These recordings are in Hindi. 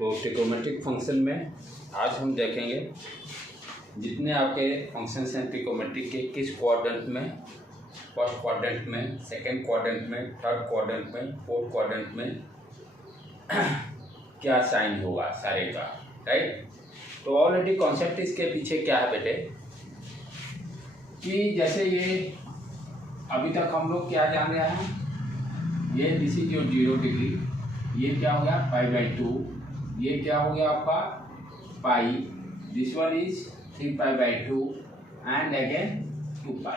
तो ट्रिकोमेट्रिक फंक्शन में आज हम देखेंगे जितने आपके फंक्शंस हैं ट्रिकोमेट्रिक के किस क्वाड्रेंट में, फर्स्ट क्वाड्रेंट में, सेकंड क्वाड्रेंट में, थर्ड क्वाड्रेंट में, फोर्थ क्वाड्रेंट में क्या साइन होगा सारे का, राइट। तो ऑलरेडी कॉन्सेप्ट इसके पीछे क्या है बेटे कि जैसे ये अभी तक हम लोग क्या जान रहे हैं, ये दिस इज योर 0 डिग्री, ये क्या हो गया π/2, ये क्या हो गया आपका pi, this one is 3π/2 and again 2π।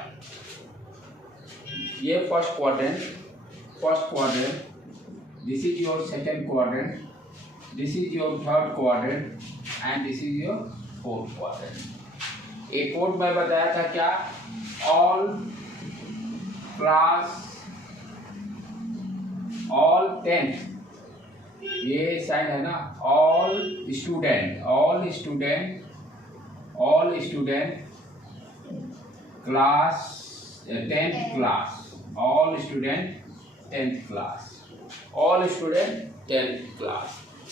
ये first quadrant, this is your second quadrant, this is your third quadrant and this is your fourth quadrant. एक कोड मैं बताया था क्या, ऑल क्लास ऑल 10th, ये साइन है ना, all student class 10th class, all student 10th class.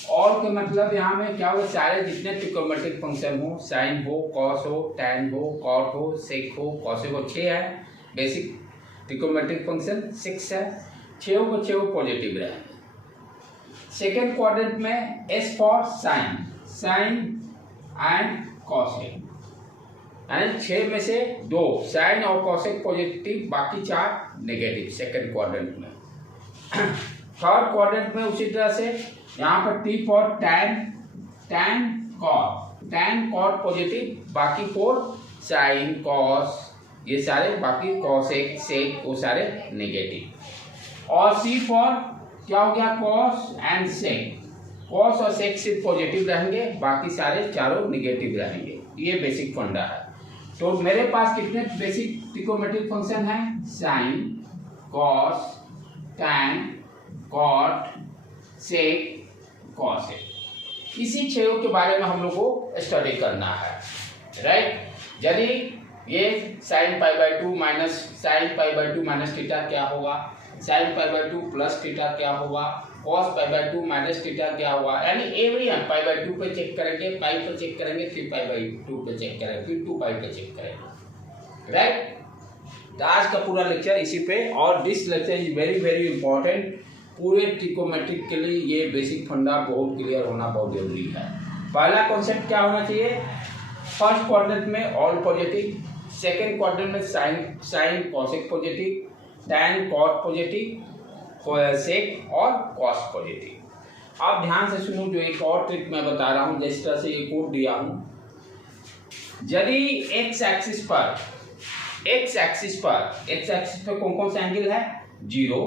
All के मतलब यहाँ में क्या होगा, सारे जितने ट्रिकोमेट्रिक फंक्शन हो, साइन हो, कॉस हो, टैन हो, कॉट हो, सेक हो, कॉसेक हो, 6 है बेसिक ट्रिकोमेट्रिक फंक्शन, 6 है, 6 को पॉजिटिव रहे। सेकेंड क्वाड्रेंट में S for sine and cosec, and 6 में से 2 साइन और कॉसेक पॉजिटिव, बाकी 4 नेगेटिव सेकेंड क्वाड्रेंट में। थर्ड क्वाड्रेंट में उसी तरह से यहाँ पर T for tan cot positive, बाकी 4 साइन कॉस, ये सारे बाकी कॉसेक सेक वो सारे नेगेटिव। और सी फॉर क्या हो गया, कॉस एंड सेक, कॉस और सेक सिर्फ पॉजिटिव रहेंगे, बाकी सारे चारों नेगेटिव रहेंगे। ये बेसिक फंडा है। तो मेरे पास कितने बेसिक ट्रिकोमेट्रिक फंक्शन हैं, साइन, कॉस, टैन, कॉट, सेक, कॉसेक। इसी 6 के बारे में हम लोग को स्टडी करना है, राइट। यदि ये साइन π/2 माइनस थीटा क्या होगा, साइन π/2 प्लस थीटा क्या होगा, कॉस π/2 माइनस थीटा क्या होगा, यानी एवरी हम π/2 पे चेक करेंगे, पाई पे चेक करेंगे, फिर π/2 पे चेक करेंगे, फिर 2π पे चेक करेंगे, राइट। तो आज का पूरा लेक्चर इसी पे, और this lecture is very very important. पूरे ट्रिकोमेट्रिक के लिए ये बेसिक फंडा बहुत क्लियर होना बहुत जरूरी है। पहला कॉन्सेप्ट क्या होना चाहिए, फर्स्ट क्वाड्रेंट में ऑल पॉजिटिव, सेकेंड क्वाड्रेंट में sine cosec positive, tan cot positive, sec और कॉस पॉजिटिव। अब ध्यान से सुनो, जो एक और ट्रिक मैं बता रहा हूँ, जिस तरह से ये कोड दिया हूँ, यदि एक्स एक्सिस पे कौन कौन सा एंगल है, 0,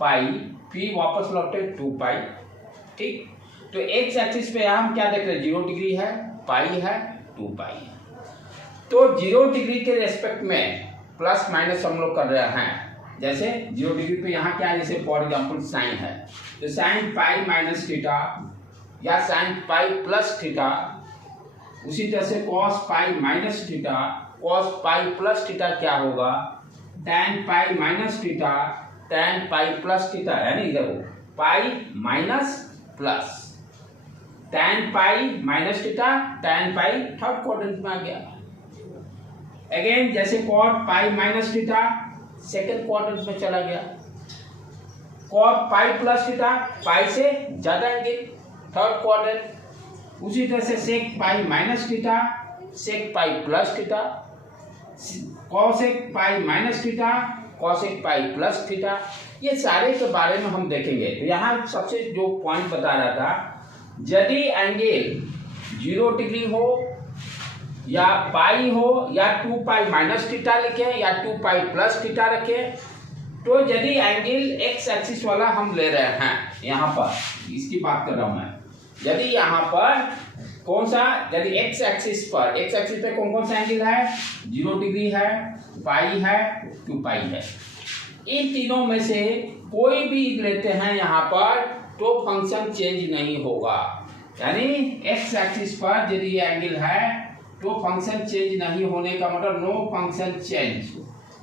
पाई, फिर वापस लौटे 2π, ठीक। तो एक्स एक्सिस पे हम क्या देख रहे हैं, 0 डिग्री है, पाई है, 2π है। तो 0 डिग्री के रेस्पेक्ट में प्लस माइनस हम लोग कर रहे हैं। जैसे 0 डिग्री पे यहाँ क्या है, जैसे फॉर एग्जाम्पल साइन है, तो साइन पाई माइनस थीटा या साइन पाई प्लस थीटा, उसी तरह से cos pi minus theta, cos pi plus theta क्या होगा, tan pi minus theta, tan pi plus theta, यानी देखो pi minus plus, tan pi minus theta, tan pi third quadrant में आ गया। अगेन जैसे cot pi minus theta second quadrant में चला गया, cot pi plus theta pi से ज्यादा एंगल थर्ड क्वाड्रेंट, उसी तरह से sec pi minus theta, sec pi plus theta, cosec pi minus theta, cosec pi plus theta, ये सारे के बारे में हम देखेंगे। तो यहाँ सबसे जो पॉइंट बता रहा था, यदि एंगल 0 डिग्री हो या पाई हो या 2π माइनस थीटा लिखे या 2π प्लस थीटा रखे, तो यदि एंगल एक्स एक्सिस वाला हम ले रहे हैं, यहाँ पर इसकी बात कर रहा हूँ मैं, यदि यहाँ पर कौन सा, यदि एक्स एक्सिस पे कौन कौन सा एंगल है, 0 डिग्री है, पाई है, 2π है, इन तीनों में से कोई भी लेते हैं यहाँ पर तो फंक्शन चेंज नहीं होगा। यानी एक्स एक्सिस पर यदि ये एंगल है तो फंक्शन चेंज नहीं होने का मतलब नो फंक्शन चेंज,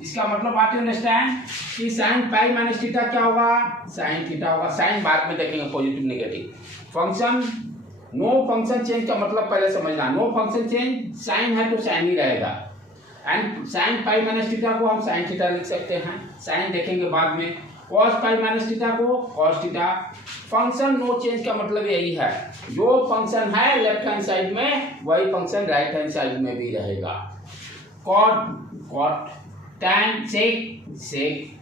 इसका मतलब बात यू अंडरस्टैंड कि साइन पाई माइनस थीटा क्या होगा, साइन थीटा होगा। साइन बाद में देखेंगे, positive negative. Function no function change का मतलब पहले समझना, नो फंक्शन चेंज साइन है तो साइन ही रहेगा, and sign pi minus theta को हम साइन थीटा लिख सकते हैं, साइन देखेंगे बाद में। कॉस पाई माइनस थीटा को cos theta. Function no change का मतलब यही है, जो फंक्शन है लेफ्ट हैंड साइड में वही फंक्शन राइट हैंड साइड में भी रहेगा। कॉट कॉट, टैन सेक सेक,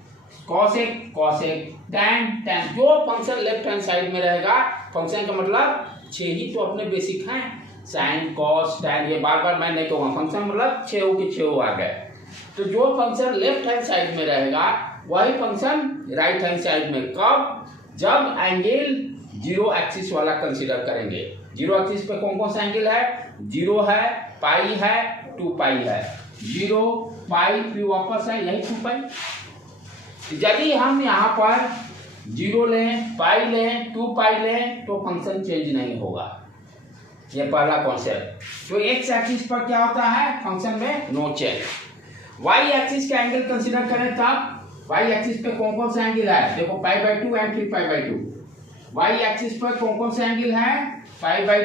कॉसेक कॉसेक, टैन टैन। जो फंक्शन लेफ्ट हैंड साइड में रहेगा, फंक्शन का मतलब 6 ही तो अपने बेसिक हैं, साइन कॉस टैन, ये बार बार मैं नहीं कहूँगा, फंक्शन मतलब 6 के 6 आ गए। तो जो फंक्शन लेफ्ट हैंड साइड में रहेगा वही फंक्शन राइट हैंड साइड में। कब? जब एंगल जीरो एक्सिस वाला कंसीडर करेंगे। जीरो एक्सिस पे कौन कौन सा एंगल है? 0 है, पाई है, 2 पाई है। 0 पाई फिर वापस है यही 2 पाई। यदि हम यहाँ पर 0 लें, पाई लें, 2 पाई लें तो फंक्शन चेंज नहीं होगा। ये पहला कॉन्सेप्ट। तो एक्स एक्सिस पर क्या होता है? फंक्शन में नो चेंज। वाई एक्सिस का एंगल कंसीडर करें तब वाई एक्सिस पे कौन कौन सा एंगल है? देखो pi by 2 and 3 pi by 2। Y axis पर कौन कौन सा एंगल है? Pi by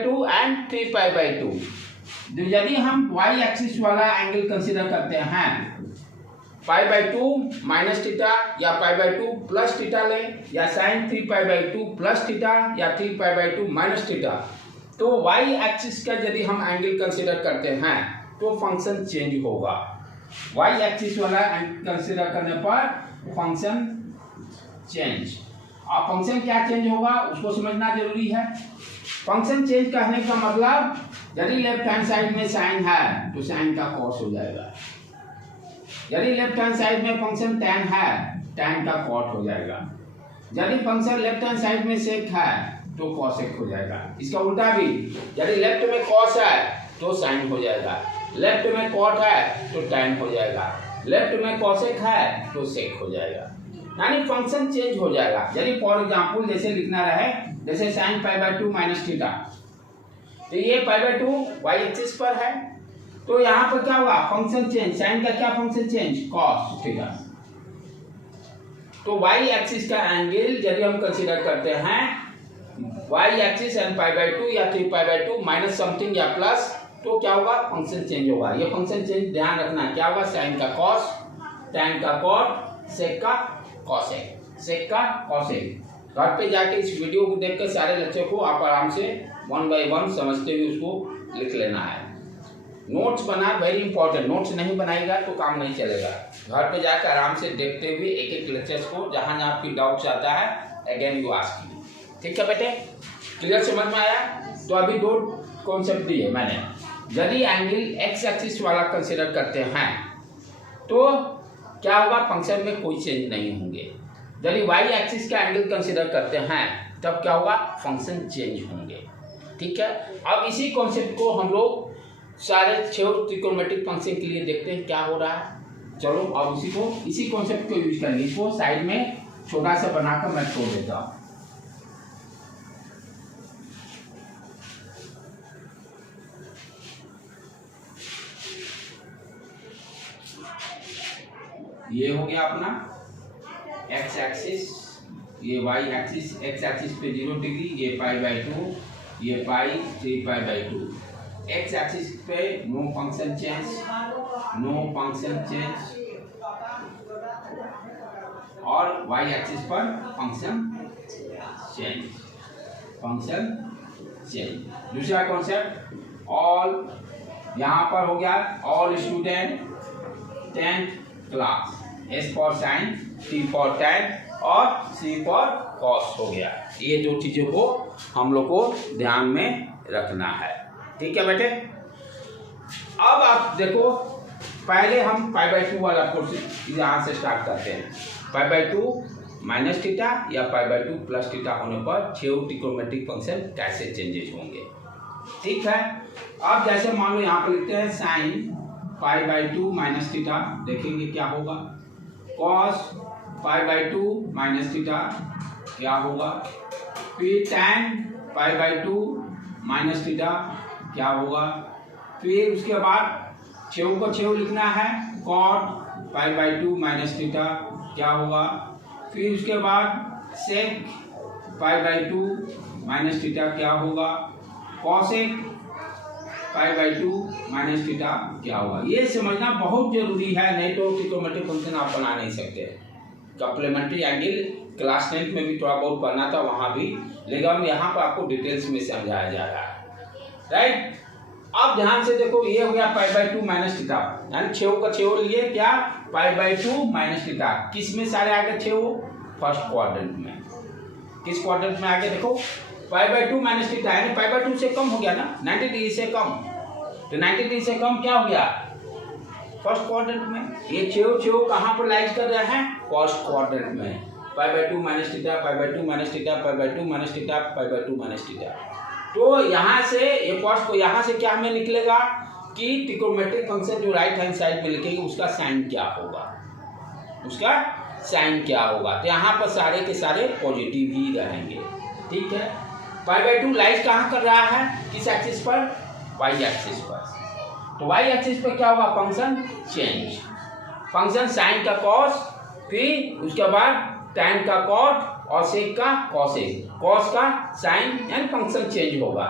2 and 3 pi by 2। यदि हम वाई एक्सिस वाला एंगल कंसीडर करते हैं, पाई बाई 2 माइनस थीटा या पाई बाई 2 प्लस थीटा लें, या sine 3 pi by 2 plus theta या 3 पाई बाई 2 माइनस थीटा, तो वाई एक्सिस का यदि हम एंगल कंसीडर करते हैं तो फंक्शन चेंज होगा। वाई एक्सिस वाला कंसीडर करने पर फंक्शन चेंज। अब फंक्शन क्या चेंज होगा उसको समझना जरूरी है। फंक्शन चेंज कहने का मतलब, यदि लेफ्ट हैंड साइड में साइन है तो साइन का कॉस हो जाएगा, यदि लेफ्ट हैंड साइड में फंक्शन tan है tan का कॉट हो जाएगा, यदि फंक्शन लेफ्ट हैंड साइड में सेक है तो कॉसेक हो जाएगा। इसका उल्टा भी, यदि लेफ्ट में कॉस है तो साइन हो जाएगा, लेफ्ट में कॉट है तो tan हो जाएगा, लेफ्ट में कॉसेक है तो सेक हो जाएगा, यानी फंक्शन चेंज हो जाएगा। यदि फॉर एग्जांपल जैसे लिखना रहे, जैसे sine pi by 2 minus theta, तो ये पाई बाई 2 वाई एक्सिस पर है, तो यहाँ पर क्या होगा? Function change. साइन का क्या फंक्शन चेंज? Cos theta. तो वाई एक्सिस का एंगल यदि हम कंसीडर करते हैं, Y axis and pi by 2 या 3 पाई बाई 2 माइनस समथिंग या प्लस, तो क्या होगा? फंक्शन चेंज होगा। ये फंक्शन चेंज ध्यान रखना क्या होगा? साइन का कॉस, टैन का कॉट, सेक का कॉसेक, सेक का कॉसेक। घर पे जाके इस वीडियो को देखकर सारे लेक्चर को आप आराम से 1 बाय 1 समझते हुए उसको लिख लेना है। नोट्स बना वेरी इंपॉर्टेंट, नोट्स नहीं बनाएगा तो काम नहीं चलेगा। घर पे जाकर आराम से देखते हुए एक एक लेक्चर्स को, जहाँ जहाँ आपकी डाउट्स आता है अगेन यू आस्क मी। ठीक है बेटे, क्लियर समझ में आया? तो अभी 2 कॉन्सेप्ट दिए मैंने। यदि एंगल एक्स एक्सिस वाला कंसिडर करते हैं तो क्या होगा? फंक्शन में कोई चेंज नहीं होंगे। यदि वाई एक्सिस का एंगल कंसिडर करते हैं तब क्या होगा? फंक्शन चेंज होंगे। ठीक है, अब इसी कॉन्सेप्ट को हम लोग सारे 6 ट्रिग्नोमेट्रिक फंक्शन के लिए देखते हैं क्या हो रहा है। चलो अब इसी कॉन्सेप्ट को यूज करेंगे। इसको साइड में छोटा सा बनाकर मैं छोड़ देता हूँ। ये हो गया अपना एक्स एक्सिस, ये वाई एक्सिस। एक्स एक्सिस पे 0 डिग्री, ये पाई बाई 2, ये pi 3 pi by 2। X axis पे no function change, no function change, और वाई एक्सिस पर फंक्शन चेंज, फंक्शन चेंज। दूसरा कॉन्सेप्ट ऑल, यहाँ पर हो गया all student 10th class, S for sine, T for tan और C फॉर कॉस हो गया। ये 2 चीजों को हम लोग को ध्यान में रखना है। ठीक है बेटे, अब आप देखो, पहले हम पाई बाई 2 वाला पोर्शन यहाँ से स्टार्ट करते हैं। पाई बाई 2 माइनस थीटा या पाई बाई 2 प्लस थीटा होने पर 6 ट्रिग्नोमेट्रिक फंक्शन कैसे चेंजेस होंगे। ठीक है, अब जैसे मान लो यहाँ पर लिखते हैं sine pi by 2 minus theta, देखेंगे क्या होगा। Cos pi by 2 minus theta क्या होगा। फिर tan pi by 2 minus theta क्या होगा। फिर उसके बाद छेव को छेव लिखना है, cot pi by 2 minus theta क्या होगा, फिर उसके बाद sec pi by 2 minus theta क्या होगा, cosec pi by 2 minus theta क्या होगा। ये समझना बहुत जरूरी है, नहीं तो ट्रिग्नोमेट्रिक फंक्शन आप बना नहीं सकते। कॉम्प्लीमेंट्री एंगल क्लास 10 में भी थोड़ा बहुत पढ़ना था वहाँ भी, लेकिन हम यहाँ पर आपको डिटेल्स में समझाया जा रहा है, राइट। अब ध्यान से देखो, ये हो गया पाई बाई 2 माइनस थीटा, यानी छेव का छेव लिए क्या, पाई बाई 2 माइनस थीटा। किस में सारे आगे छेव, फर्स्ट क्वाड्रेंट में। किस क्वाड्रेंट में आगे देखो, पाई बाई 2 माइनस थीटा, यानी पाई बाई 2 से कम हो गया ना, 90 डिग्री से कम, तो 90 डिग्री से कम क्या हो गया, फर्स्ट क्वाड्रेंट में। ये छेव कहाँ पर लाइज कर रहे हैं, फर्स्ट क्वाड्रेंट में। पाई by 2 minus theta, pi by 2 minus theta, pi by 2 minus theta, pi by 2 minus theta. तो यहाँ से ये कॉस को यहाँ से क्या हमें निकलेगा कि ट्रिग्नोमेट्रिक फंक्शन जो राइट हैंड साइड में लिखेंगे उसका साइन क्या होगा, उसका साइन क्या होगा। तो यहाँ पर सारे के सारे पॉजिटिव ही रहेंगे, ठीक है। पाई बाई 2 लाइज कहाँ कर रहा है, किस एक्सिस पर, वाई एक्सिस पर। तो वाई एक्सिस पर क्या होगा, फंक्शन चेंज, फंक्शन साइन का कॉस, फिर उसके बाद टैन का कॉट और सेक का कॉसेक, कॉस का साइन एंड फंक्शन चेंज होगा।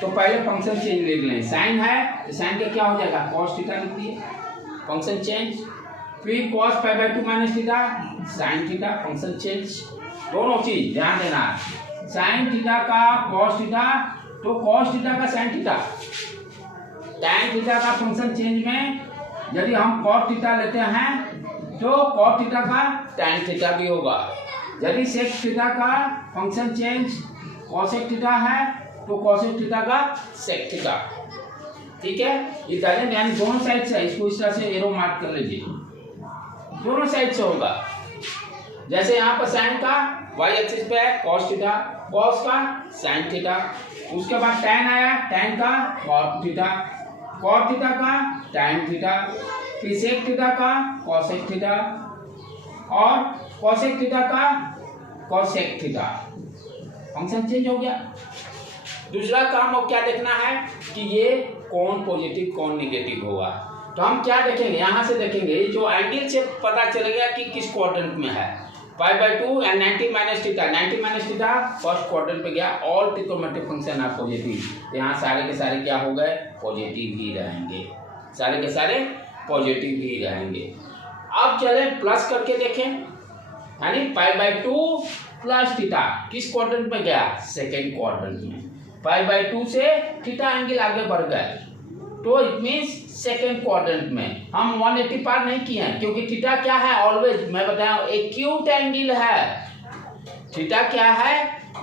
तो पहले फंक्शन चेंज लिख लें, साइन है तो साइन का क्या हो जाएगा, कॉस थीटा लिख दिए, फंक्शन चेंज। फिर cos pi by 2 minus theta, sine theta, function change. दोनों चीज ध्यान देना, साइन थीटा का कॉस थीटा, तो कॉस थीटा का साइन थीटा, टैन थीटा का फंक्शन चेंज में यदि हम कॉट थीटा लेते हैं तो कॉट थीटा का टैन थीटा भी होगा। यदि सेक थीटा का फंक्शन चेंज कॉसेक थीटा है तो कॉसेक थीटा का सेक थीटा, ठीक है। ये डायरेक्ट यानी दोनों साइड से, इसको इस तरह से एरो मार्क कर लीजिए, दोनों साइड से होगा। जैसे यहाँ पर साइन का वाई एक्सिस पे है कॉस थीटा, कॉस का साइन थीटा, उसके बाद टैन आया, टैन का कॉट थीटा, कॉट थीटा का टैन थीटा, फिर सेक थीटा का कॉसेक थीटा और कॉसेक थीटा का कॉसेक थीटा, फंक्शन चेंज हो गया। दूसरा काम अब क्या देखना है कि ये कौन पॉजिटिव कौन नेगेटिव होगा। तो हम क्या देखेंगे, यहाँ से देखेंगे जो एंगल से पता चलेगा कि किस क्वाड्रेंट में है। Pi by 2 and 90 minus theta, 90 minus theta first quadrant पे गया, all trigonometric function are positive. यहाँ सारे के सारे क्या हो गए, पॉजिटिव ही रहेंगे, सारे के सारे पॉजिटिव ही रहेंगे। अब चले प्लस करके देखें, यानी पाई बाई 2 प्लस थीटा किस क्वाड्रेंट में गया, सेकेंड क्वाड्रेंट में। पाई बाई 2 से थीटा एंगल आगे बढ़ गए तो इट मीन्स सेकेंड क्वाड्रेंट में। हम 180 पार नहीं किए हैं क्योंकि थीटा क्या है, ऑलवेज मैं बताया एक्यूट एंगल है। थीटा क्या है,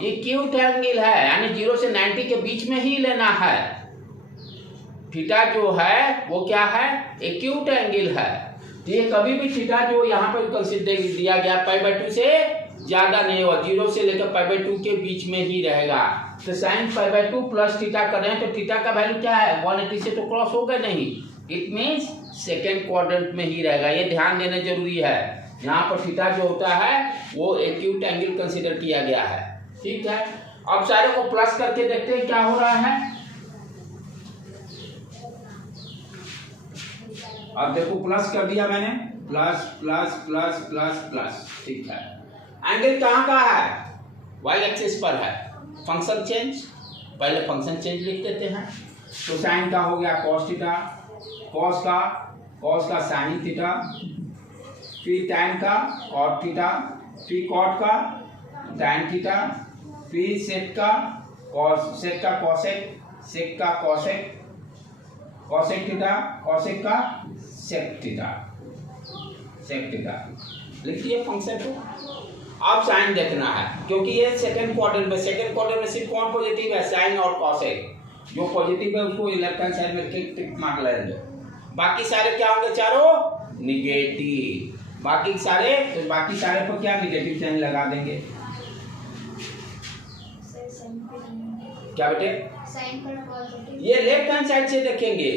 एक्यूट एंगल है, यानी 0 से 90 के बीच में ही लेना है। थीटा जो है वो क्या है, एक्यूट एंगल है। तो ये कभी भी थीटा जो यहाँ पर कंसीडर दिया गया पाई बाई 2 से ज्यादा नहीं होगा, 0 से लेकर पाई बाई 2 के बीच में ही रहेगा। तो sine pi by 2 plus theta कर रहे हैं तो थीटा का वैल्यू क्या है, 180 से तो क्रॉस होगा नहीं, इट मीन्स सेकेंड क्वाड्रेंट में ही रहेगा। ये ध्यान देना जरूरी है, यहाँ पर थीटा जो होता है वो एक्यूट एंगल कंसीडर किया गया है, ठीक है। अब सारे को प्लस करके देखते हैं क्या हो रहा है। अब देखो प्लस कर दिया मैंने, plus plus plus plus plus, ठीक है। एंगल कहाँ का है, वाई एक्सिस पर है। फंक्शन चेंज, पहले फंक्शन चेंज लिख देते हैं। तो साइन का हो गया कॉस थीटा, कॉस का साइन थीटा, फिर टैन का कॉट थीटा, फिर कॉट का टैन थीटा, फिर सेक का कॉस, सेक का कॉसेक, सेक का कॉसेक, कॉसेक थीटा, कॉसेक का सेक थीटा, सेक थीटा लिख दिए फंक्शन को। अब साइन देखना है क्योंकि ये सेकंड क्वाड्रेंट में, सेकंड क्वाड्रेंट में सिर्फ कौन पॉजिटिव है, साइन और कॉसेक। जो पॉजिटिव है उसको लेफ्ट हैंड साइड में टिक मार्क लगाएंगे, बाकी सारे क्या होंगे, चारों निगेटिव। बाकी सारे पर क्या निगेटिव साइन लगा देंगे। क्या बेटे, ये लेफ्ट हैंड साइड से देखेंगे,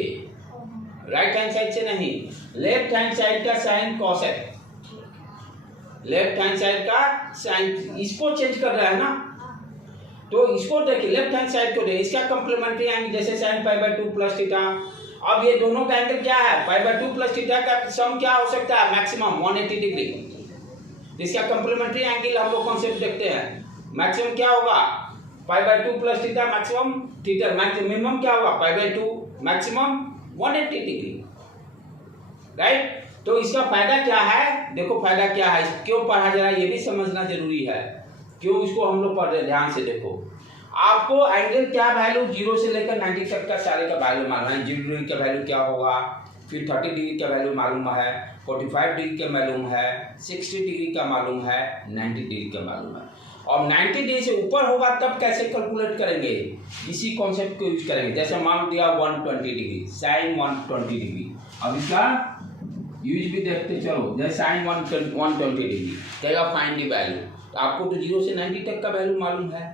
राइट हैंड साइड से नहीं। लेफ्ट हैंड साइड का sign cosec, left hand side का साइन, इसको चेंज कर रहा है ना, तो इसको देखिए लेफ्ट हैंड साइड को देखिए, इसका कंप्लीमेंट्री एंगल जैसे sine pi by 2 plus theta, अब ये दोनों का एंगल क्या है, पाई बाय 2 प्लस थीटा का सम क्या हो सकता है, मैक्सिमम 180 डिग्री। इसका कंप्लीमेंट्री एंगल हम लोग कॉन्सेप्ट देखते हैं, मैक्सिमम क्या होगा pi by 2 plus theta, maximum theta, minimum क्या होगा pi by 2, maximum 180 degree, right. तो इसका फायदा क्या है, देखो फायदा क्या है, क्यों पढ़ा जा रहा है ये भी समझना जरूरी है, क्यों इसको हम लोग पढ़ रहे हैं, ध्यान से देखो। आपको एंगल क्या वैल्यू 0 से लेकर 90 तक का सारे का वैल्यू मालूम है, 0 डिग्री का वैल्यू क्या होगा, फिर 30 डिग्री का वैल्यू मालूम है, 45 डिग्री का मालूम है, 60 डिग्री का मालूम है, 90 डिग्री का मालूम है। और 90 डिग्री से ऊपर होगा तब कैसे कैलकुलेट करेंगे, इसी कॉन्सेप्ट को यूज करेंगे। जैसे मान दिया 120 डिग्री, साइन 120 डिग्री, अब इसका यूज भी देखते चलो, जैसे साइन 120 डिग्री कहेगा फाइंड द वैल्यू, तो आपको तो 0 से 90 तक का वैल्यू मालूम है,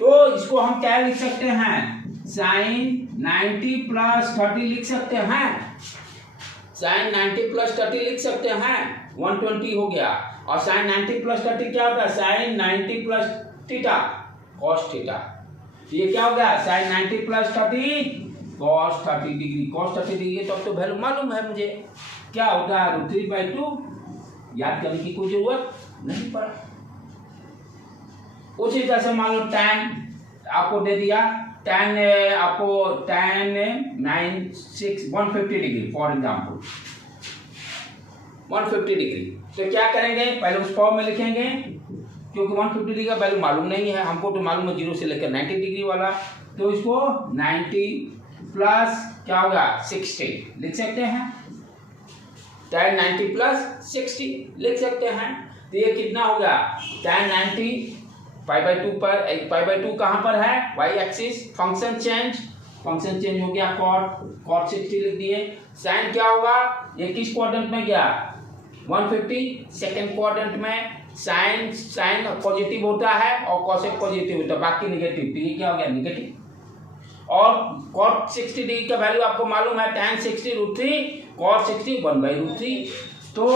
तो इसको हम क्या लिख सकते हैं, साइन 90 प्लस 30 लिख सकते हैं, साइन 90 प्लस 30 लिख सकते हैं, 120 हो गया। और साइन 90 प्लस 30 क्या होता है, sine 90 plus theta cos theta, ये क्या हो गया sine 90 plus 30 cos 30 degree, cos 30 degree तब तो वैल्यू मालूम है मुझे, क्या होता है √3/2, याद करने की कोई जरूरत नहीं पड़ा। उसी तरह से मान लो tan आपको दे दिया, tan आपको tan 150 degree for example 150 degree, तो क्या करेंगे पहले उस फॉर्म में लिखेंगे, क्योंकि 150 डिग्री का वैल्यू मालूम नहीं है हमको, तो मालूम है 0 से लेकर 90 डिग्री वाला, तो इसको 90 प्लस क्या होगा 60 लिख सकते हैं, tan 90 प्लस 60 लिख सकते हैं, तो ये कितना हो गया tan 90 पाई बाय 2 पर, पाई बाय 2 कहाँ पर है, y एक्सिस, फंक्शन चेंज हो गया, cot 60 लिख दिए, साइन क्या होगा, ये किस क्वाड्रेंट में गया 150, सेकेंड क्वाड्रेंट में, साइन पॉजिटिव होता है और कॉसेक पॉजिटिव होता है, बाकी निगेटिव, तो ये क्या हो गया निगेटिव। और cot 60 डिग्री का वैल्यू आपको मालूम है, tan 60 √3, cot 60 1/√3, तो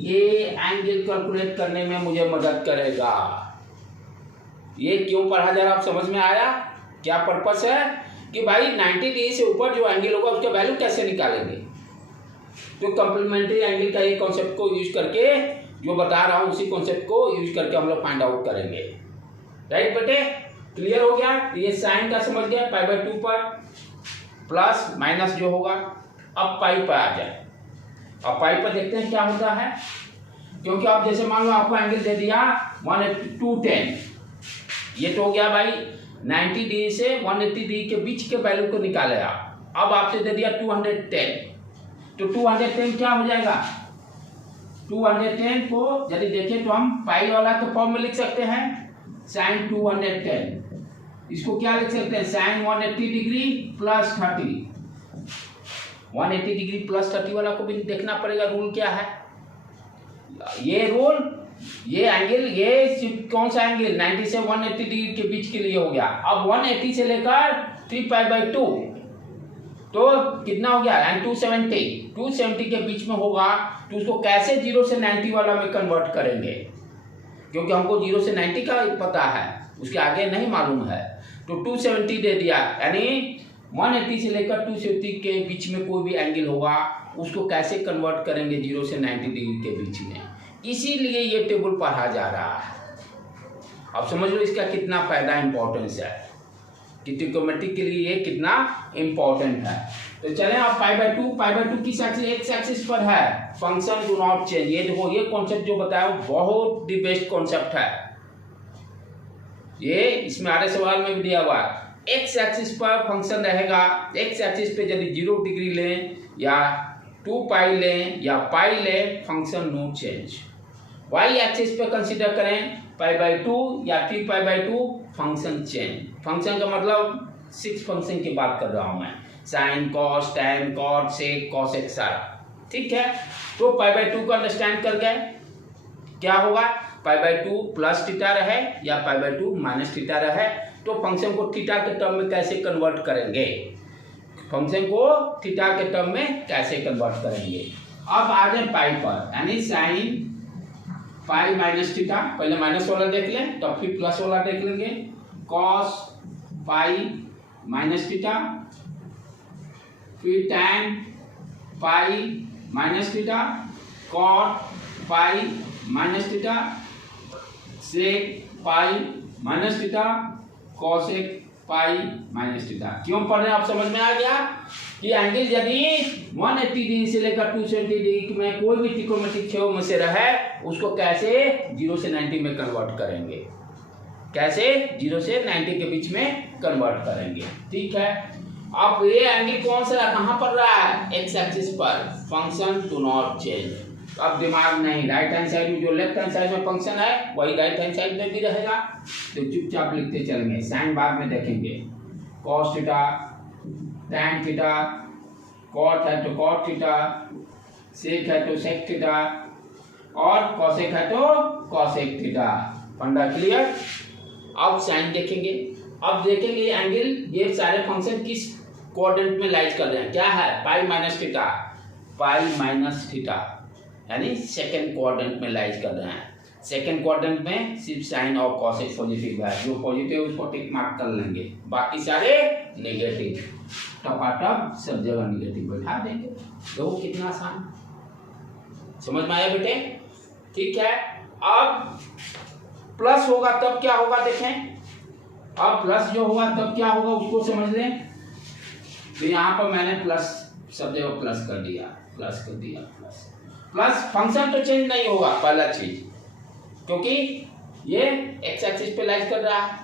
ये एंगल कैलकुलेट करने में मुझे मदद करेगा। ये क्यों पढ़ा जा रहा है आप समझ में आया, क्या पर्पस है कि भाई 90 डिग्री से ऊपर जो एंगल होगा उसका वैल्यू कैसे निकालेंगे, तो कंप्लीमेंट्री एंगल का ये कॉन्सेप्ट को यूज करके जो बता रहा हूँ उसी कॉन्सेप्ट को यूज करके हम लोग फाइंड आउट करेंगे, राइट बेटे, क्लियर हो गया। ये साइन का समझ गया, पाई बाय 2 पर प्लस माइनस जो होगा, अब पाई पर आ जाए, अब पाई पर देखते हैं क्या होता है, क्योंकि आप जैसे मान लो आपको एंगल दे दिया 180 ये तो हो गया भाई 90 डिग्री से 180 डिग्री के बीच के वैल्यू को निकाले आप, अब आपसे दे दिया 210, तो 210 क्या हो जाएगा, 210 को यदि देखें तो हम पाई वाला के फॉर्म में लिख सकते हैं, साइन 210, इसको क्या लिख सकते हैं, sine 180 degree plus 30, 180 degree plus 30 वाला को भी देखना पड़ेगा रूल क्या है, ये रूल, ये एंगल, ये कौन सा एंगल 90 से 180 डिग्री के बीच के लिए हो गया, अब 180 से लेकर 3π/2 तो कितना हो गया 270 के बीच में होगा, तो उसको कैसे 0 से 90 वाला में कन्वर्ट करेंगे, क्योंकि हमको 0 से 90 का पता है, उसके आगे नहीं मालूम है, तो 270 दे दिया, यानी 180 से लेकर 270 के बीच में कोई भी एंगल होगा उसको कैसे कन्वर्ट करेंगे 0 से 90 डिग्री के बीच में, इसीलिए ये टेबल पढ़ा जा रहा है। अब समझ लो इसका कितना फायदा इंपॉर्टेंस है, कि ट्रिग्नोमेट्री के लिए ये कितना इंपॉर्टेंट है। तो चलें आप पाई बाय 2 किस एक्सिस, एक्स एक्सिस पर है, फंक्शन डू नॉट चेंज, ये देखो ये कॉन्सेप्ट जो बताया बहुत दी बेस्ट कॉन्सेप्ट है, ये इसमें आधे सवाल में भी दिया हुआ है, एक्स एक्सिस पर फंक्शन रहेगा, एक्स एक्सिस पे यदि 0 डिग्री लें या 2π लें या पाई लें, function no change. Y axis पे कंसीडर करें π/2 या 3π/2, फंक्शन चेंज, फंक्शन का मतलब 6 फंक्शन की बात कर रहा हूं मैं, sine cos tan cot sec cos et cetera, ठीक है। तो π/2 को अंडरस्टैंड कर गए, क्या होगा π/2 प्लस थीटा रहे या π/2 माइनस थीटा रहे, तो फंक्शन को थीटा के टर्म में कैसे कन्वर्ट करेंगे, फंक्शन को थीटा के टर्म में कैसे कन्वर्ट करेंगे। अब आ जाए पाई पर, यानी साइन पाई माइनस थीटा, पहले माइनस वाला देख लें तो फिर प्लस वाला देख लेंगे, कॉस पाई माइनस थीटा फिर tan पाई माइनस थीटा, cot पाई माइनस थीटा, sec पाई माइनस थीटा, cosec पाई माइनस थीटा। क्यों पढ़ रहे हैं आप समझ में आ गया कि एंगल यदि 180 डिग्री से लेकर 270 डिग्री में कोई भी त्रिकोणमितिक छेदों में से रहे उसको कैसे 0 से 90 में कन्वर्ट करेंगे, कैसे 0 से 90 के बीच में कन्वर्ट करेंगे। ठीक है, अब ये एंगल कौन सा कहां पर रहा है, एक्स एक्सिस पर, फंक्शन डू नॉट चेंज। अब दिमाग नहीं, राइट हैंड साइड में जो लेफ्ट हैंड साइड में फंक्शन है वही राइट हैंड साइड में भी रहेगा, तो चुपचाप लिखते चलेंगे। साइन बाद में देखेंगे, cos theta, tan theta, cot है तो cot थीटा, sec है तो sec थीटा और cosec है तो cosec थीटा। फंडा क्लियर। अब साइन देखेंगे, अब देखेंगे एंगल, ये सारे फंक्शन किस कोऑर्डिनेट में लाइज कर रहे हैं, क्या है, पाई माइनस थीटा, पाई माइनस थीटा, यानी सेकंड क्वाड्रेंट में लाइज कर रहे हैं। सेकंड क्वाड्रेंट में सिर्फ साइन और कॉसेक पॉजिटिव है, जो पॉजिटिव है उसको टिक मार्क कर लेंगे, बाकी सारे नेगेटिव, टपाटप सब जगह नेगेटिव बैठा देंगे। देखो कितना आसान, समझ में आया बेटे। ठीक है, अब प्लस होगा तब क्या होगा देखें, अब प्लस जो होगा तब क्या होगा उसको समझ लें। तो यहाँ पर मैंने प्लस सब जगह प्लस कर दिया, प्लस कर दिया, प्लस प्लस फंक्शन तो चेंज नहीं होगा पहला चीज, क्योंकि ये एक्स एक्सिस पे लाइज कर रहा है।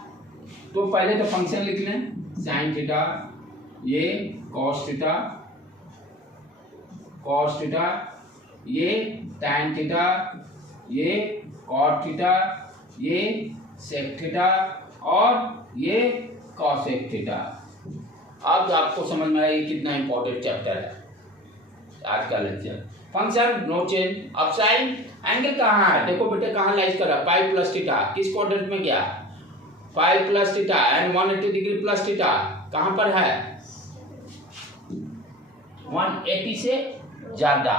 तो पहले तो फंक्शन लिख लें, साइन थीटा, ये कॉस थीटा, कॉस थीटा, ये टैन थीटा, ये कॉट थीटा, ये सेक थीटा और ये कॉसेक थीटा। अब आपको समझ में आया कितना इंपॉर्टेंट चैप्टर है आज का लेक्चर। Function no change. अब साइन एंगल कहाँ है, देखो बेटे कहाँ लाइज कर रहा है, पाई प्लस थीटा, किस क्वाड्रेंट में गया, pi plus theta and 180 degree plus theta कहाँ पर है, 180 से ज्यादा,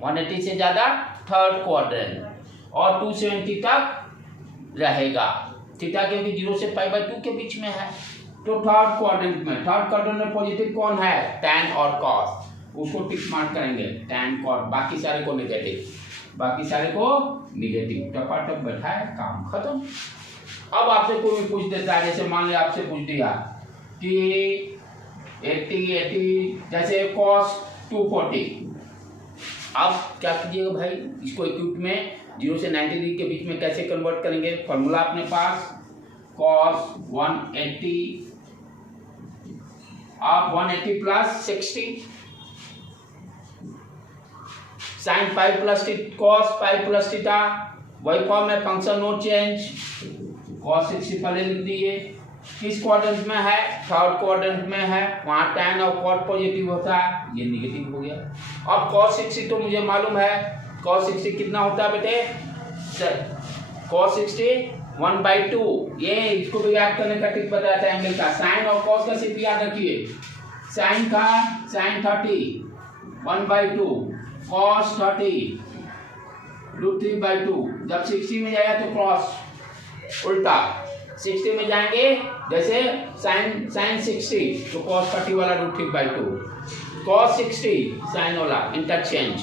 180 से ज्यादा थर्ड क्वाड्रेंट और 270 तक रहेगा थीटा, क्योंकि 0 से पाई बाई 2 के बीच में है। तो थर्ड क्वाड्रेंट में पॉजिटिव कौन है, tan और cos, उसको टिक मार्क करेंगे, tan cos, बाकी सारे को नेगेटिव, बाकी सारे को नेगेटिव, टपाटप बैठा है, काम खत्म। अब आपसे कोई भी पूछ देता है, जैसे मान लिया आपसे पूछ दिया कि 80 जैसे cos 240, अब क्या कीजिएगा भाई, इसको इक्विट में 0 से 90 डिग्री के बीच में कैसे कन्वर्ट करेंगे, फॉर्मूला अपने पास, cos 180 आप 180 plus 60 sign pi plus cos pi plus theta, वही फॉर्म में, फंक्शन नो चेंज, cos 60 पहले लिख दिए, किस क्वाड्रेंट में है, थर्ड क्वाड्रेंट में है, वहां tan और cot पॉजिटिव होता है, ये नेगेटिव हो गया। अब cos 60 तो मुझे मालूम है, cos 60 कितना होता है बेटे, cos 60 1/2, ये इसको भी याद करने का ट्रिक बताया था एंगल का। साइन और cos का सिर्फ याद रखिए, साइन का sin 30 1/2, cos 30 √3/2, जब 60 में जाएगा तो क्रॉस उल्टा, 60 में जाएंगे जैसे sin 60 तो cos 30 वाला √3/2, cos 60 sin वाला, इंटरचेंज,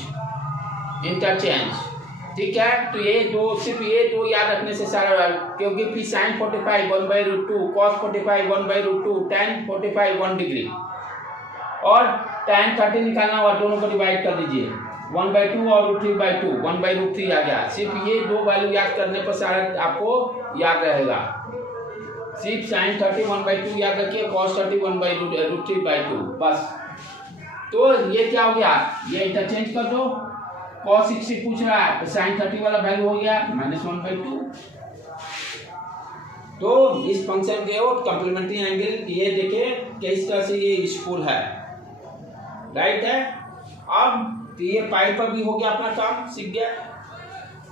ठीक है। तो ये दो, सिर्फ ये दो याद रखने से सारा, क्योंकि फिर sin 45 1/√2, cos 45 1/√2, tan 45 1 डिग्री और tan 30 निकालना हुआ, दोनों को डिवाइड कर दीजिए, 1/2 और √3/2, 1/√3 आ गया। सिर्फ ये दो वैल्यू याद करने पर सारा आपको याद रहेगा। सिर्फ sin 30 1/2 याद रखिए, cos 30 1/√3/2 बस। तो ये क्या हो गया, ये इंटरचेंज कर दो, cos 60 पूछ रहा है तो sin 30 वाला वैल्यू हो गया -1/2। तो इस फंक्शन के और कॉम्प्लीमेंट्री एंगल ये देखे किस तरह से ये यूजफुल है, राइट है। अब तो ये पाई पर भी हो गया अपना काम, सीख गया।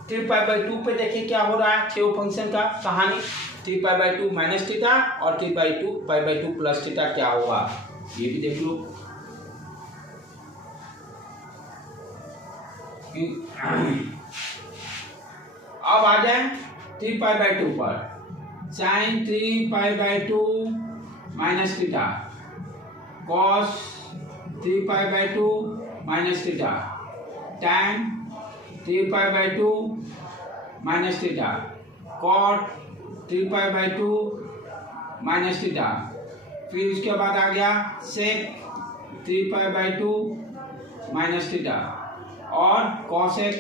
3π/2 पे देखिए क्या हो रहा है, छेव फंक्शन का कहानी, 3π/2 माइनस थीटा और 3/2 π/2 प्लस थीटा क्या होगा, ये भी देख लो। अब आ जाए 3π/2 पर, sin 3π/2 minus theta cos 3 pi by 2 minus theta, tan 3 pi by 2 minus theta, cot 3 pi by 2 minus theta, फिर उसके बाद आ गया sec 3 pi by 2 minus theta और cosec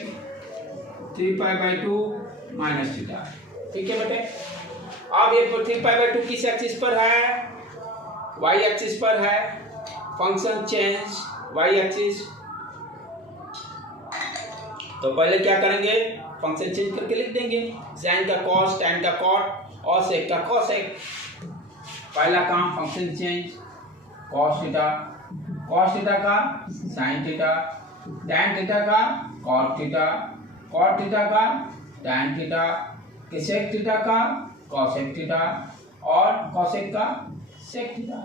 3 pi by 2 minus theta. ठीक है बेटे, अब ये 3 पाई बाई 2 किस एक्सिस पर है? y एक्सिस पर है। फंक्शन चेंज y एक्सिस, तो पहले क्या करेंगे, फंक्शन चेंज करके लिख देंगे, sin का cos, tan का cot और sec का cosec। पहला काम फंक्शन चेंज, cos थीटा का sin थीटा, tan थीटा का cot थीटा का tan थीटा, sec थीटा का cosec थीटा और cosec का sec थीटा।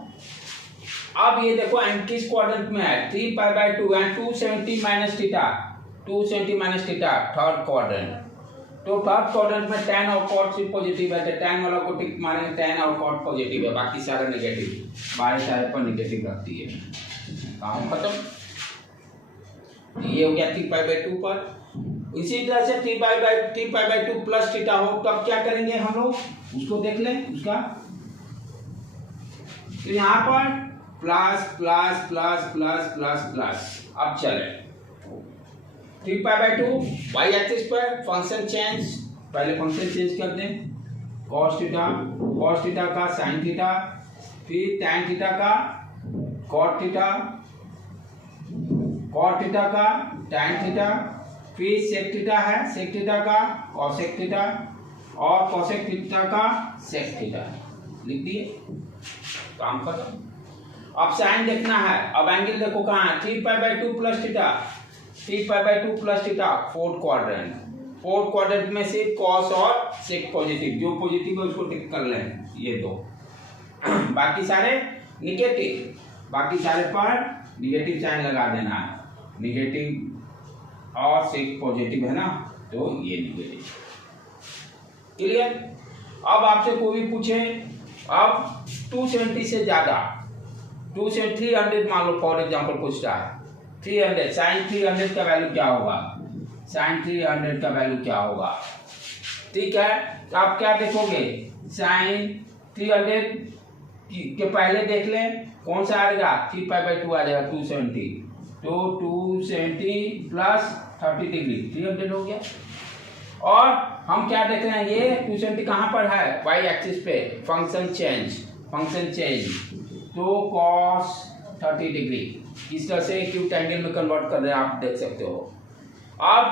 अब ये देखो एंड किस क्वाड्रेंट में है? 3 pi by 2 and 270 minus theta, 270 minus theta third quadrant. तो थर्ड क्वाड्रेंट में tan और cot सिर्फ पॉजिटिव है, तो tan वाला को टिक मारेंगे, tan और cot पॉजिटिव है, बाकी सारा नेगेटिव, बाएं साइड पर नेगेटिव रखती है। काम खत्म। ये हो गया 3 पाई बाई 2 पर। इसी तरह से 3 पाई बाई 2 प्लस थीटा हो तो अब क्या करेंगे हम लोग, उसको देख लें उसका। तो यहाँ पर plus plus plus plus plus plus. अब चले 3 पाई बाई 2 वाई एक्सिस पर फंक्शन चेंज, पहले फंक्शन चेंज कर दें, cos थीटा का sin थीटा, फिर tan थीटा का cot थीटा का tan थीटा, फिर sec थीटा है, sec थीटा का cosec थीटा और cosec थीटा का sec थीटा। लिख दिए, काम खत्म। अब साइन देखना है, अब एंगल देखो कहाँ है, 3 pi by 2 plus theta, 3 pi by 2 plus theta fourth quadrant में से cos और sec पॉजिटिव, जो पॉजिटिव है उसको टिक कर लें, ये दो। बाकी सारे निगेटिव, बाकी सारे पर निगेटिव साइन लगा देना है, निगेटिव और sec पॉजिटिव है ना, तो ये निगेटिव। क्लियर? अब आपसे कोई भी पूछे, अब 270 से ज्यादा, 300 मान लो फॉर एग्जांपल पूछता है, 300 साइन 300 का वैल्यू क्या होगा, साइन 300 का वैल्यू क्या होगा। ठीक है, तो आप क्या देखोगे, साइन 300 के पहले देख लें कौन सा आएगा, 3 पाई बाई 2 आ जाएगा 270, तो 270 प्लस 30 डिग्री 300 हो गया। और हम क्या देख रहे हैं, ये 270 कहाँ पर है, y एक्सिस पे, फंक्शन चेंज, तो cos 30 डिग्री, इस तरह से एक्यूट एंगल में कन्वर्ट कर रहे हैं, आप देख सकते हो। अब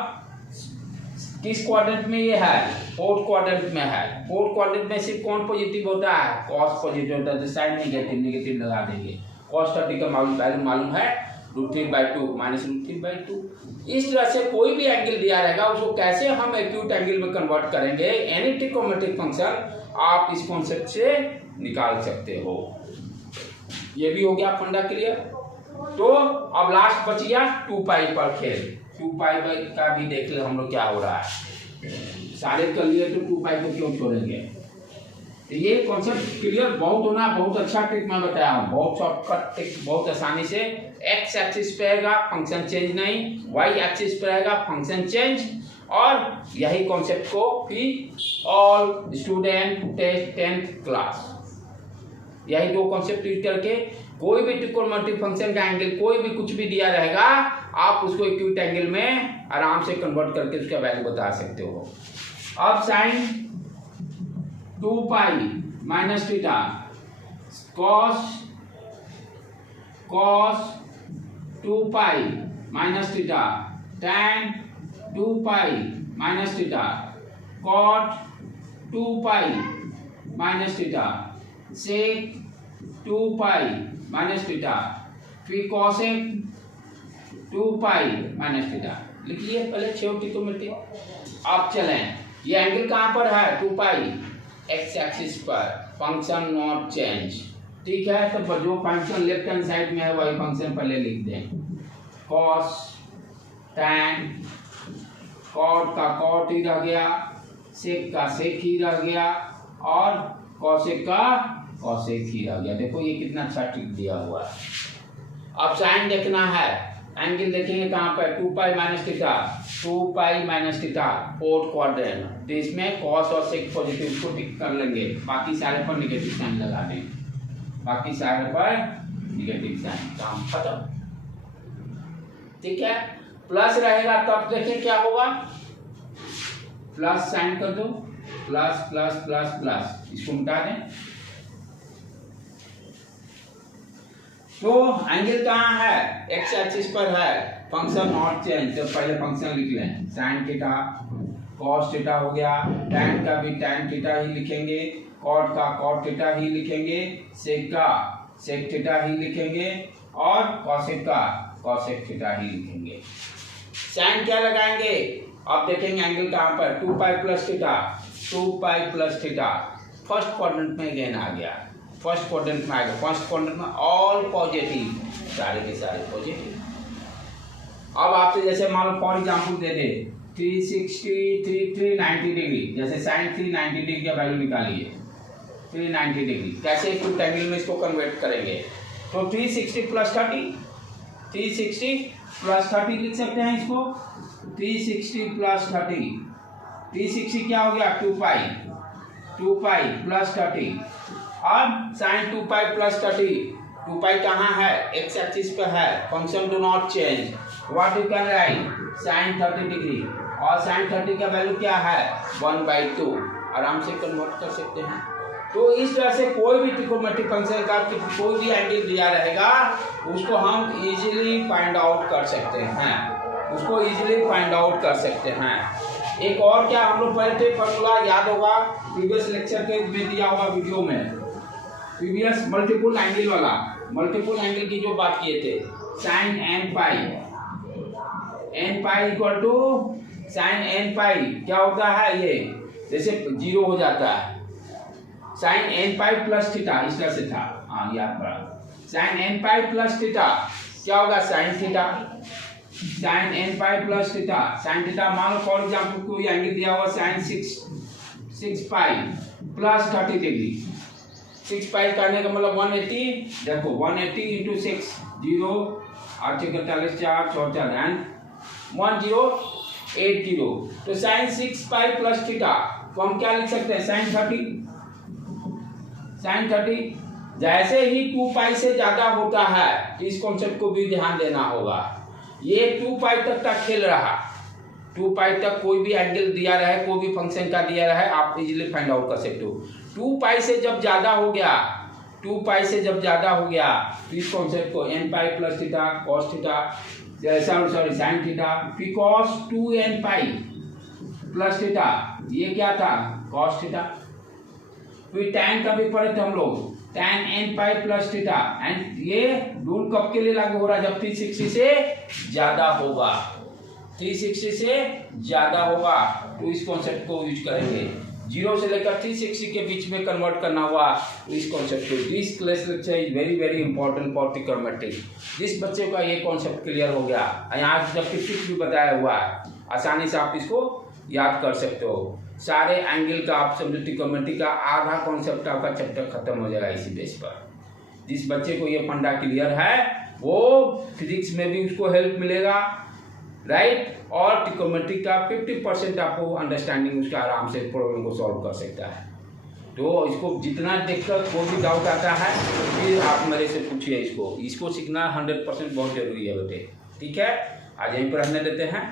किस क्वाड्रेंट में ये है, फोर्थ क्वाड्रेंट में है। फोर्थ क्वाड्रेंट में सिर्फ कौन पॉजिटिव होता है, cos पॉजिटिव होता है, तो साइन नेगेटिव लगा देंगे। cos 30 का वैल्यू मालूम है √3/2 माइनस √3/2। इस तरह से कोई भी एंगल दिया रहेगा उसको कैसे हम एक्यूट एंगल में कन्वर्ट करेंगे, एनी ट्रिग्नोमेट्रिक फंक्शन आप इस कॉन्सेप्ट से निकाल सकते हो। ये भी हो गया फंडा क्लियर। तो अब लास्ट बच गया 2 पाई पर खेल, 2 पाई का भी देख ले हम लोग क्या हो रहा है, सारे कर लिए तो 2 पाई को क्यों छोड़ेंगे। तो ये कॉन्सेप्ट क्लियर बहुत होना, बहुत अच्छा ट्रिक मैं बताया हूँ, बहुत शॉर्टकट ट्रिक, बहुत आसानी से। एक्स एक्सिस पे रहेगा फंक्शन चेंज नहीं, वाई एक्सिस पे रहेगा फंक्शन चेंज, और यही कॉन्सेप्ट को भी all student test 10th class, यही दो कॉन्सेप्ट यूज करके कोई भी ट्रिग्नोमेट्रिक फंक्शन का एंगल कोई भी कुछ भी दिया रहेगा, आप उसको एक्यूट एंगल में आराम से कन्वर्ट करके उसका वैल्यू बता सकते हो। अब sine 2 pi minus theta, cos 2 pi minus theta, tan 2 pi minus theta, cot 2 pi minus theta, sec 2 pi minus theta, फिर cosec 2 पाई माइनस थीटा। लिख लिए पहले 6 ट्रिग्नोमेट्रिक। अब चलें, ये एंगल कहाँ पर है, 2 पाई एक्स एक्सिस पर, फंक्शन नॉट चेंज। ठीक है, तो जो फंक्शन लेफ्ट हैंड साइड में है वही फंक्शन पहले लिख दें, cos tan, cot का cot ही रह गया, sec का sec ही रह गया, और cosec का cosec ही रह गया। देखो ये कितना अच्छा ट्रिक दिया हुआ है। अब साइन देखना है, एंगल देखेंगे कहाँ पर, 2 pi minus theta, 2 pi minus theta, fourth quadrant. तो इसमें कॉस और सेक पॉजिटिव को टिक कर लेंगे, बाकी सारे पर निगेटिव साइन लगा दें, बाकी सारे पर निगेटिव साइन, काम खत्म। ठीक है, प्लस रहेगा तब देखिए क्या होगा, प्लस साइन कर दो, प्लस प्लस प्लस प्लस, इसको मिटा दें। तो एंगल कहाँ है, एक्स एक्सिस पर है, फंक्शन नॉट चेंज, तो पहले फंक्शन लिख लें, साइन थीटा कॉस थीटा हो गया, टैन का भी टैन थीटा ही लिखेंगे, कॉट का कॉट थीटा ही लिखेंगे, सेक का सेक थीटा ही लिखेंगे और कॉसेक का कॉसेक थीटा ही लिखेंगे। साइन क्या लगाएंगे, अब देखेंगे एंगल कहाँ पर, 2 pi plus theta, 2 pi plus theta, first quadrant में गेन आ गया, फर्स्ट क्वाड्रेंट में आ गया, फर्स्ट क्वाड्रेंट में ऑल पॉजिटिव, सारे के सारे पॉजिटिव। अब आपसे जैसे मान लो फॉर एग्जांपल दे दे 360 390 डिग्री, जैसे साइन 390 डिग्री का वैल्यू निकालिए, 390 डिग्री कैसे एक्यूट एंगल में इसको कन्वर्ट करेंगे, तो 360 प्लस 30, 360 प्लस 30 लिख सकते हैं इसको, 360 प्लस 30, 360 क्या हो गया 2 पाई, 2 पाई प्लस 30। अब साइन 2 पाई प्लस 30, 2 पाई कहाँ है, एक्स एक्सिस पे है, function do not change, what you can write, sine 30 degree, और साइन 30 का वैल्यू क्या है 1/2, आराम से कन्वर्ट कर सकते हैं। तो इस तरह से कोई भी ट्रिग्नोमेट्रिक फंक्शन का कोई भी एंगल दिया रहेगा उसको हम इजीली फाइंड आउट कर सकते हैं, उसको इजीली फाइंड आउट कर सकते हैं। एक और क्या हम लोग पहले थे फॉर्मूला याद होगा, प्रीवियस लेक्चर के में दिया हुआ वीडियो में, प्रीवियस मल्टीपल एंगल वाला, मल्टीपल एंगल की जो बात किए थे, sine n pi, n pi equal to sine n pi क्या होता है, ये जैसे 0 हो जाता है, sine n pi plus theta, इस तरह से था, हाँ याद पड़ा, sine n pi plus theta क्या होगा sine theta, sine n pi plus theta, sine theta मान लो फॉर एग्जांपल कोई एंगल दिया हुआ साइन 6 पाई प्लस 30 डिग्री, 6 पाई करने का मतलब 180, देखो 180 इंटू 6, 0 8 41 4 4 4 एंड 1080, तो साइन 6 पाई प्लस थीटा को हम क्या लिख सकते हैं साइन 30, साइन 30। जैसे ही 2 पाई से ज्यादा होता है तो इस कॉन्सेप्ट को भी ध्यान देना होगा, ये 2 पाई तक का खेल रहा, 2 पाई तक कोई भी एंगल दिया रहे, कोई भी फंक्शन का दिया रहे, आप इजीली फाइंड आउट कर सकते हो। 2 पाई से जब ज्यादा हो गया, 2 पाई से जब ज्यादा हो गया तो इस कॉन्सेप्ट को n pi plus theta cos theta, sorry sine theta, फिर cos 2n pi plus theta, ये क्या था कॉस थीटा, फिर टैन का भी पढ़े थे हम लोग, tan n pi plus theta, and ये रूल कब के लिए लागू हो रहा है, जब 360 से ज्यादा होगा, 360 से ज्यादा होगा तो इस कॉन्सेप्ट को यूज करेंगे। 0 से लेकर 360 के बीच में कन्वर्ट करना हुआ तो इस कॉन्सेप्ट को, this class lecture is very very important for trigonometry. जिस बच्चे का ये कॉन्सेप्ट क्लियर हो गया, यहाँ जब टिप्स भी बताया हुआ है, आसानी से आप इसको याद कर सकते हो। सारे एंगल का आप समझो, ट्रिग्नोमेट्री का आधा कॉन्सेप्ट आपका चैप्टर खत्म हो जाएगा इसी बेस पर। जिस बच्चे को ये फंडा क्लियर है वो फिजिक्स में भी उसको हेल्प मिलेगा, राइट, और ट्रिग्नोमेट्री का 50% आपको अंडरस्टैंडिंग उसका आराम से प्रॉब्लम को सॉल्व कर सकता है। तो इसको जितना देखकर कोई भी डाउट आता है फिर आप मेरे से पूछिए, इसको सीखना 100% बहुत जरूरी है बेटे। ठीक है, आज यहीं पर रहने देते हैं।